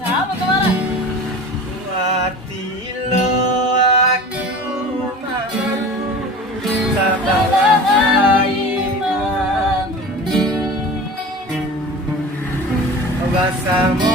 Ya, apa kemarin? Hati lo aku mau sabar imamu Oga samo